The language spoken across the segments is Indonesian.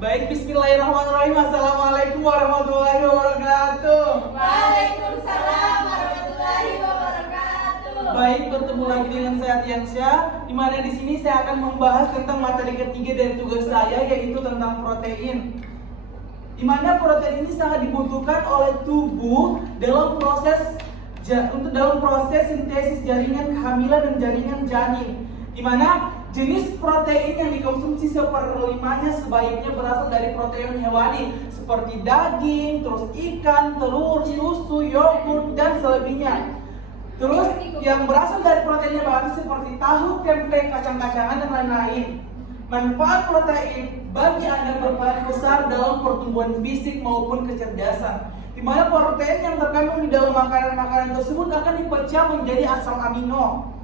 Baik, bismillahirrahmanirrahim. Assalamualaikum warahmatullahi wabarakatuh. Waalaikumsalam warahmatullahi wabarakatuh. Baik, bertemu lagi dengan saya Tiansyah, di mana di sini saya akan membahas tentang materi ketiga dari tugas saya, yaitu tentang protein. Di mana protein ini sangat dibutuhkan oleh tubuh dalam proses sintesis jaringan kehamilan dan jaringan janin. Di mana jenis protein yang dikonsumsi seperlimanya sebaiknya berasal dari protein hewani seperti daging, terus ikan, telur, susu, yogurt, dan selebihnya. Terus yang berasal dari protein hewani seperti tahu, tempe, kacang-kacangan, dan lain-lain. Manfaat protein bagi Anda berperan besar dalam pertumbuhan fisik maupun kecerdasan. Di mana protein yang terkandung di dalam makanan-makanan tersebut akan dipecah menjadi asam amino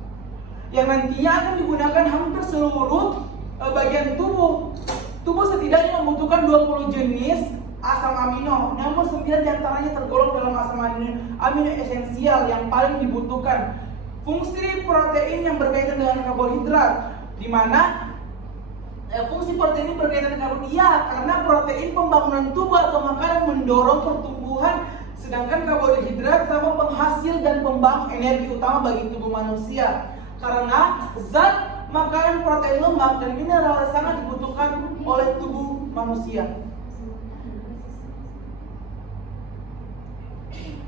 yang nantinya akan digunakan hampir seluruh bagian tubuh. Tubuh setidaknya membutuhkan 20 jenis asam amino, namun 9 diantaranya tergolong dalam asam amino esensial yang paling dibutuhkan. Fungsi protein yang berkaitan dengan karbohidrat, di mana fungsi protein ini berkaitan dengan karbohidrat karena protein pembangunan tubuh atau makanan mendorong pertumbuhan, sedangkan karbohidrat sama penghasil dan pembangkit energi utama bagi tubuh manusia. Karena zat makanan protein lemak dan mineral sangat dibutuhkan oleh tubuh manusia.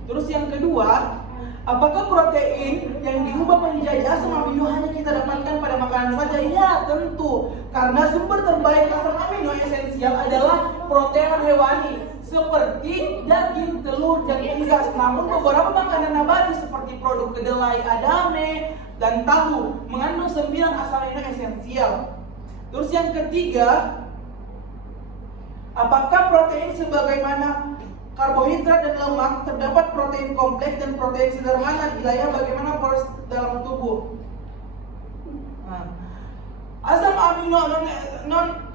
Terus yang kedua, apakah protein yang diubah menjadi asam amino hanya kita dapatkan pada makanan saja? Ya, tentu. Karena sumber terbaik asam amino esensial adalah protein hewani seperti daging, telur, dan unggas. Namun beberapa makanan nabati seperti produk kedelai, adame, dan tahu mengandung 9 asam amino esensial. Terus yang ketiga, apakah protein sebagaimana karbohidrat dan lemak terdapat protein kompleks dan protein sederhana? Wilayah bagaimana proses dalam tubuh. Asam amino non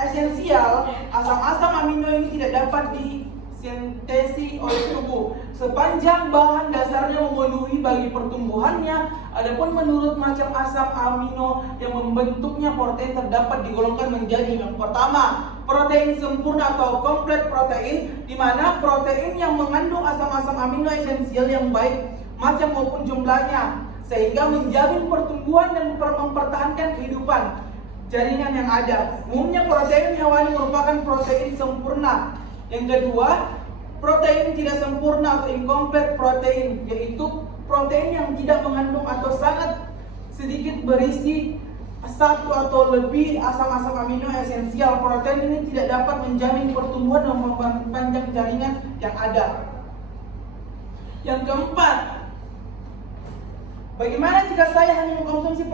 esensial, asam-asam amino ini tidak dapat disintesis oleh tubuh sepanjang bahan dasarnya memenuhi bagi pertumbuhannya. Adapun menurut macam asam amino yang membentuknya, protein terdapat digolongkan menjadi yang pertama, protein sempurna atau komplit protein, di mana protein yang mengandung asam-asam amino esensial yang baik macam maupun jumlahnya, sehingga menjamin pertumbuhan dan mempertahankan kehidupan jaringan yang ada. Umumnya protein hewani merupakan protein sempurna. Yang kedua, protein tidak sempurna atau incomplete protein, yaitu protein yang tidak mengandung atau sangat sedikit berisi satu atau lebih asam-asam amino esensial. Protein ini tidak dapat menjamin pertumbuhan dan memperpanjang jaringan yang ada. Yang keempat, bagaimana jika saya hanya mengkonsumsi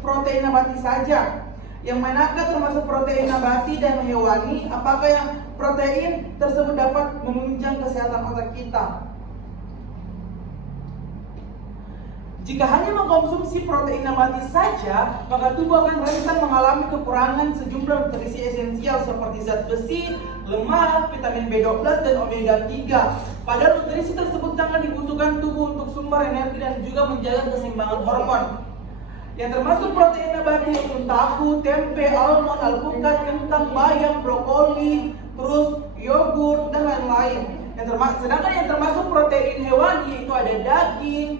protein nabati saja? Yang manakah termasuk protein nabati dan hewani? Apakah yang protein tersebut dapat menunjang kesehatan otak kita? Jika hanya mengkonsumsi protein nabati saja, maka tubuh akan rentan mengalami kekurangan sejumlah nutrisi esensial seperti zat besi, lemak, vitamin B12, dan omega 3. Padahal nutrisi tersebut sangat dibutuhkan tubuh untuk sumber energi dan juga menjaga keseimbangan hormon. Yang termasuk protein nabati yaitu tahu, tempe, almond, alpukat, kentang, bayam, brokoli, terus yogurt, dan lain-lain. Sedangkan yang termasuk protein hewani yaitu ada daging,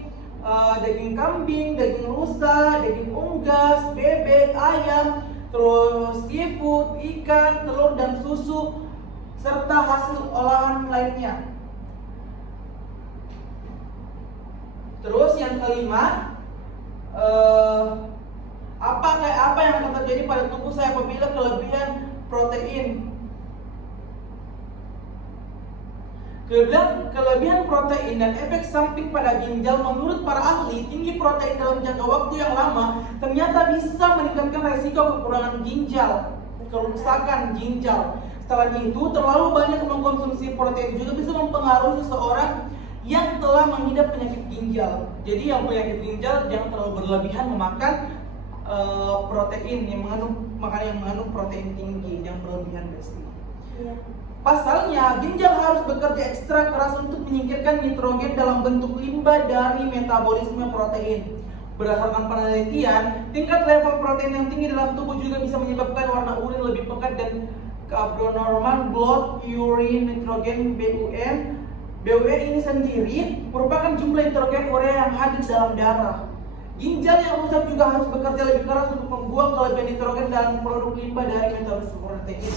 daging kambing, daging rusa, daging unggas, bebek, ayam, terus seafood, ikan, telur, dan susu, serta hasil olahan lainnya. Terus yang kelima, apa yang akan terjadi pada tubuh saya apabila kelebihan protein? Kelebihan protein dan efek samping pada ginjal. Menurut para ahli, tinggi protein dalam jangka waktu yang lama ternyata bisa meningkatkan resiko kekurangan ginjal, kerusakan ginjal. Selain itu, terlalu banyak mengkonsumsi protein juga bisa mempengaruhi seseorang yang telah mengidap penyakit ginjal. Jadi yang penyakit ginjal jangan terlalu berlebihan memakan protein yang mengandung protein tinggi, yang berlebihan pasti. Pasalnya, ginjal harus bekerja ekstra keras untuk menyingkirkan nitrogen dalam bentuk limbah dari metabolisme protein. Berdasarkan penelitian, tingkat level protein yang tinggi dalam tubuh juga bisa menyebabkan warna urin lebih pekat dan keabnormal blood urine nitrogen BUN. BUN ini sendiri merupakan jumlah nitrogen urea yang hadir dalam darah. Ginjal yang rusak juga harus bekerja lebih keras untuk membuang kelebihan nitrogen dalam produk limbah dari metabolisme protein.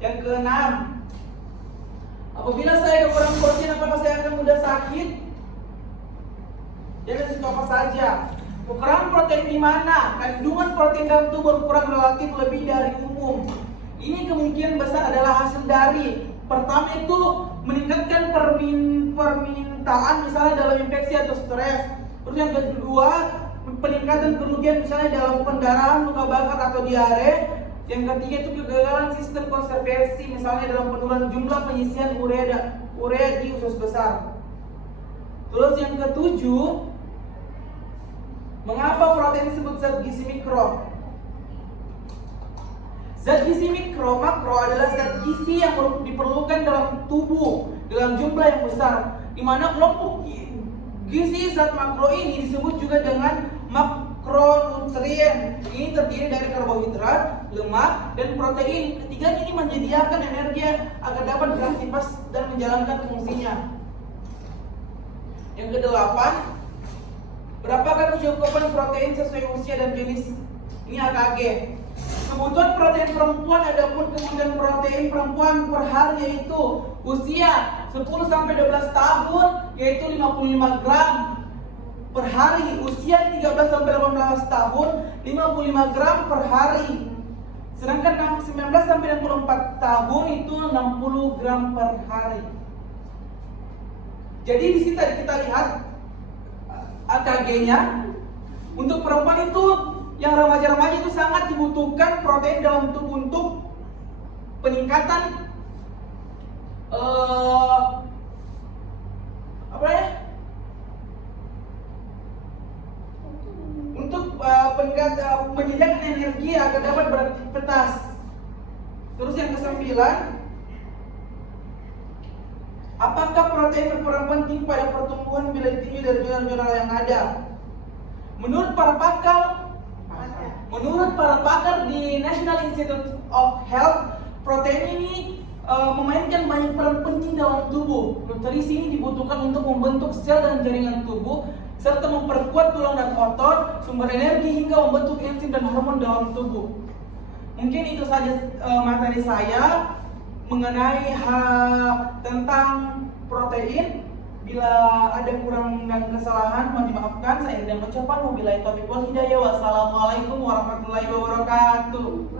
Yang keenam, apabila saya kekurangan protein, apakah saya akan mudah sakit? Jadi itu apa saja. Kekurangan protein di mana? Kandungan protein dalam tubuh berkurang relatif lebih dari umum. Ini kemungkinan besar adalah hasil dari pertama itu meningkatkan permintaan misalnya dalam infeksi atau stres. Terus yang kedua, peningkatan kerugian misalnya dalam pendarahan, luka bakar atau diare. Yang ketiga itu kegagalan sistem konservasi misalnya dalam penurunan jumlah penyisian urea di usus besar. Terus yang ketujuh, mengapa protein disebut zat gizi mikro? Zat gizi makro adalah zat gizi yang diperlukan dalam tubuh dalam jumlah yang besar, di mana kelompok gizi zat makro ini disebut juga dengan makronutrien. Ini terdiri dari karbohidrat, lemak, dan protein. Ketiga ini menyediakan energi agar dapat beraktivitas dan menjalankan fungsinya. Yang kedelapan, berapakah kecukupan protein sesuai usia dan jenis? Ini AKG. Kebutuhan protein perempuan adapun kebutuhan protein perempuan per hari yaitu usia 10 sampai 12 tahun yaitu 55 gram per hari, usia 13 sampai 18 tahun 55 gram per hari. Sedangkan 19 sampai 64 tahun itu 60 gram per hari. Jadi di sini tadi kita lihat AKG-nya untuk perempuan itu yang remaja-remaja itu sangat dibutuhkan protein dalam tubuh untuk peningkatan menyediakan energi agar dapat beraktivitas. Terus yang kesembilan, apakah protein berperan penting pada pertumbuhan bila ditinjau dari jurnal-jurnal yang ada? Menurut para pakar di National Institute of Health, protein ini memainkan banyak peran penting dalam tubuh. Nutrisi ini dibutuhkan untuk membentuk sel dan jaringan tubuh, serta memperkuat tulang dan otot, sumber energi hingga membentuk enzim dan hormon dalam tubuh. Mungkin itu saja materi saya mengenai tentang protein. Bila ada kurang dan kesalahan mohon dimaafkan. Saya dan ucapan wabillahi taufiq wal hidayah. Wassalamualaikum warahmatullahi wabarakatuh.